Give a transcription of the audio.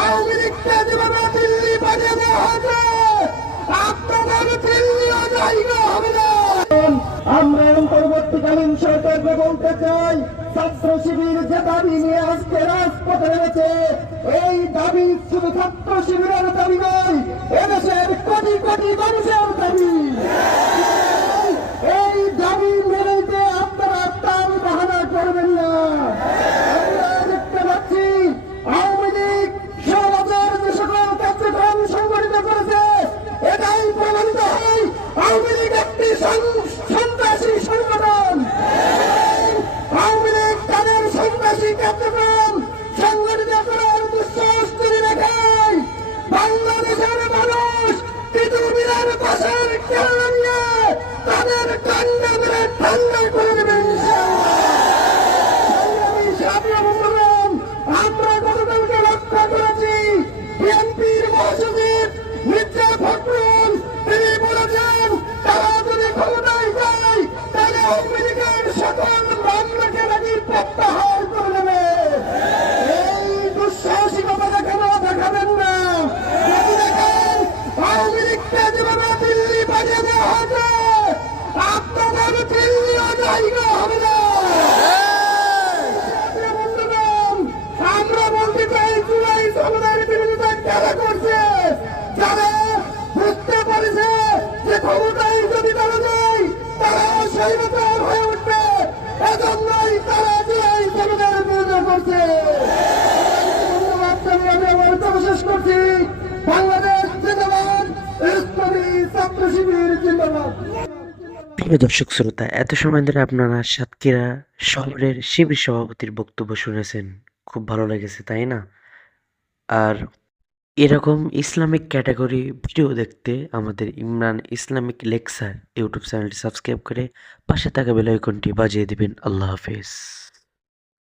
আওয়ামী লীগকে যেভাবে দিল্লি পাঠিয়ে দেওয়া হয়েছে, আপনাদের দিল্লিও জায়গা হবে না। আমরা পরবর্তীকালীন সরকারকে বলতে চাই, ছাত্র শিবির যে দাবি নিয়ে আজকে রাজপথে নেমেছে, এই দাবি শুধু ছাত্র শিবিরের দাবি নয়, এদেশের কোটি কোটি মানুষের দাবি। এই দাবি মেনেতে আপনারা তাল বাহানা করবেন না। আমরা দেখতে পাচ্ছি আওয়ামী লীগ সমাজের যে সকল কার্যক্রম সংগঠিত করেছে, এটাই প্রমাণিত হয় আওয়ামী লীগ একটি সন্ত্রাসী সংগঠন। আওয়ামী লীগ তাদের সন্ত্রাসী কার্যক্রম সংগঠিত করার দুঃসাহস করে দেখায়। বাংলাদেশের মানুষ পৃথিবীর পাশের কেরালা নিয়ে তাদের কান্না মেরে ঠান্ডা করে দেবেন। আমরা গতকালকে লক্ষ্য করেছি, বিএনপির মহাসচিব মির্জা ফখরুল তিনি বলেছেন, তারা যদি ক্ষমতায় যায় তাহলে আওয়ামী লীগের সকল মামলাকে নাকি প্রত্যাহার করে দেবে। এই দুঃসাহসিকতা দেখাবেন না। যদি দেখেন আওয়ামী লীগকে যেভাবে দিল্লি পাঠিয়ে দেওয়া হয়েছে, আপনাদের দিল্লিও জায়গা হবে না। আমরা বলতে চাই, জুলাই সমাজের বিরোধিতা কারা করছে? যারা বুঝতে পারছে যে ক্ষমতায় যদি তারা যায় তারা স্বৈরাচার হয়ে উঠবে, এজন্যই তারা জুলাই সমাজের বিরোধিতা করছে। আমি আমার কথা শেষ করছি। বাংলাদেশ জিন্দাবাদ, ইসলামী ছাত্র শিবির জিন্দাবাদ। প্রিয় দর্শক শ্রোতা, এত সময় ধরে আপনারা সাতক্ষীরা শহরের শিবির সভাপতির বক্তব্য শুনেছেন, খুব ভালো লেগেছে তাই না? আর এরকম ইসলামিক ক্যাটাগরি ভিডিও দেখতে আমাদের ইমরান ইসলামিক লেকচার ইউটিউব চ্যানেলটি সাবস্ক্রাইব করে পাশে থাকা বেল আইকনটি বাজিয়ে দিবেন। আল্লাহ হাফেজ।